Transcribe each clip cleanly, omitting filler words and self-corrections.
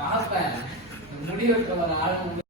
பாப்பேன் முடி வெட்ட ஒரு ஆள் மாட்டேன்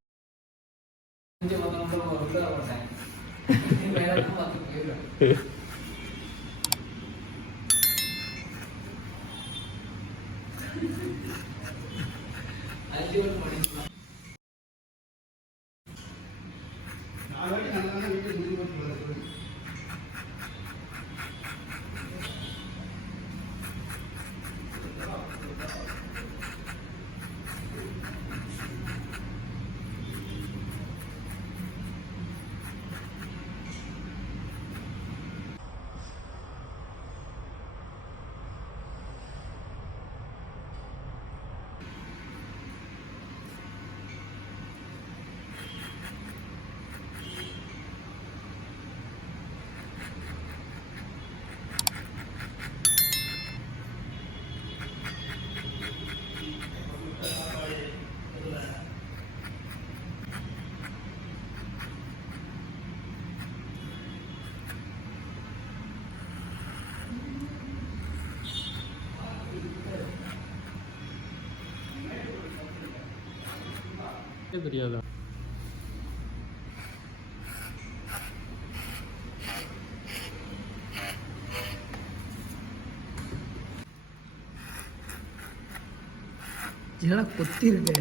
தெரியாதா? என்னடா கொத்தி இருக்கு?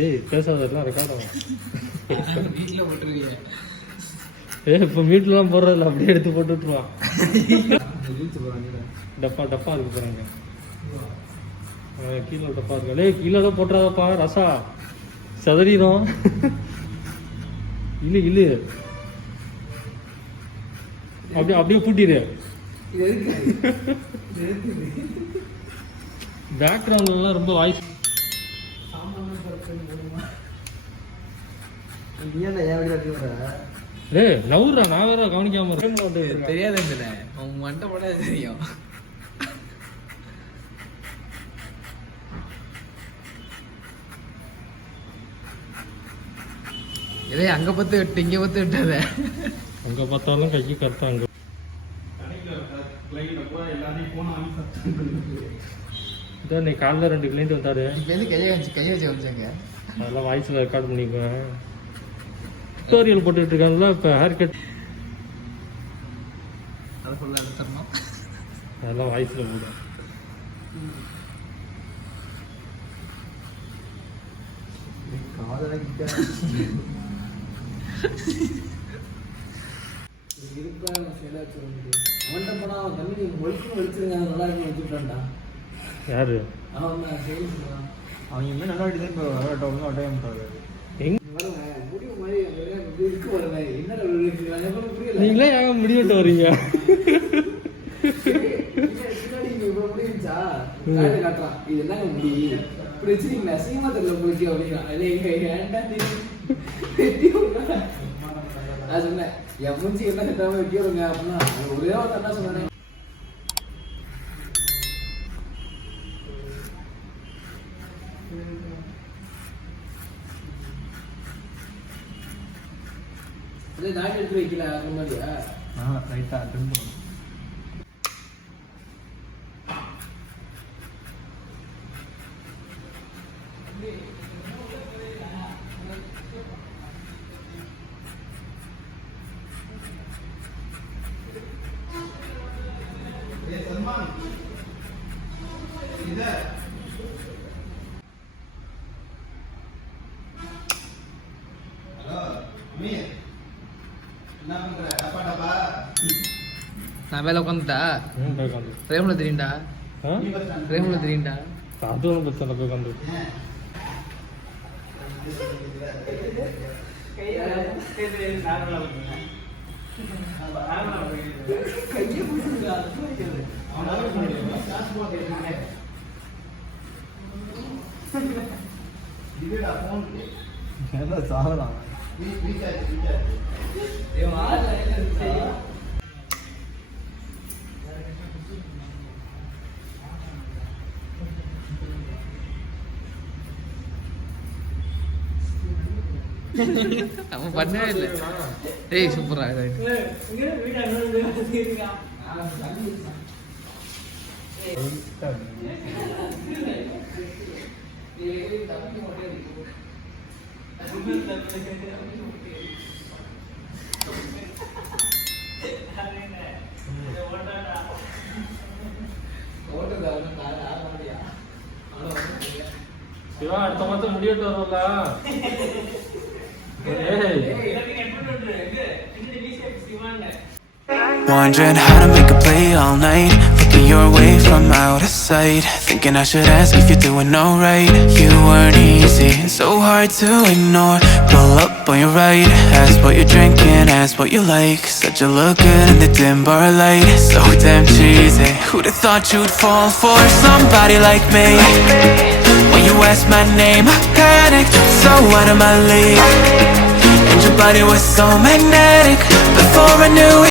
ஏய் பேசாதெல்லாம் ரெக்கார்ட் ஆகும். வீட்டில் போட்டுருவீங்க. இப்போ வீட்டிலலாம் போடுறதில்ல, அப்படியே எடுத்து போட்டு விட்டுருவான். டப்பா டப்பா இருக்கு போகிறாங்க. கீழே டப்பா இருக்கு. கீழே தான் போட்டுறாதப்பா ரசா சதறிடும். இல்லு இல்லு அப்படியே பூட்டிடு. பேக்ரவுண்ட்லாம் ரொம்ப வாய்ஸ் நவுறா. நான் வேற கவனிக்காம தெரியாது. அவங்க மண்டை போட தெரியும். இதே அங்க பத்து விட்டு இங்க பத்து விட்டாத. அங்க பார்த்தாலும் கைக்கு கரெக்டாங்க. இதான் நீ காலைல 2 கிளைண்ட் வந்தாரு. கையை வச்சு வச்சாங்க. அதெல்லாம் வாய்ஸ்ல ரெக்கார்ட் பண்ணிக்குவேன். டுட்டோரியல் போட்டுட்டு இருக்காங்கல்ல இப்போ ஹேர் கட். அதை ஃபுல்லாக எடுத்துடணும். அதெல்லாம் வாய்ஸ்ல போடும். யாரு அவங்க நல்லா நீங்களே ஏங்க முடிவிட்டு வரீங்க? இது என்ன முடி இப்படி வச்சுருக்கீங்களா? சீமாத்திர போயிட்டு அப்படின்னா நான் சொன்னேன் என் மூஞ்சி என்ன கட்டாம வைக்கிறோங்க அப்படின்னா ஒரே ஒரு என்ன சொன்னேன். நாட்டு எடுத்து வைக்கல அது மாதிரியா? ரைட்டா திரும்ப நான் மேல உட்காந்துட்டா பிரேம்ல தெரியும்டா. பிரேம்ல தெரியும்டா. அதுவும் பிரச்சனை போய் உட்காந்து கையை பிடிச்சிருக்கா அது வைக்கிறது இதுடா போன் என்ன சாகலாம் இவன் ஆளு செய்யும் அவன் பண்ணவே இல்லை. ஏய் சூப்பரா சிவா அடுத்த மாதம் முடிவிட்டு வரும்ல. Wondering how to make a play all night, looking your way from out of sight, thinking I should ask if you're doing alright. You weren't easy, so hard to ignore. Pull up on your right, ask what you're drinking, ask what you like. Said you look good in the dim bar light, so damn cheesy. Who'd have thought you'd fall for somebody like me? When you asked my name, I panicked, so out of my league. And your body was so magnetic, before I knew it.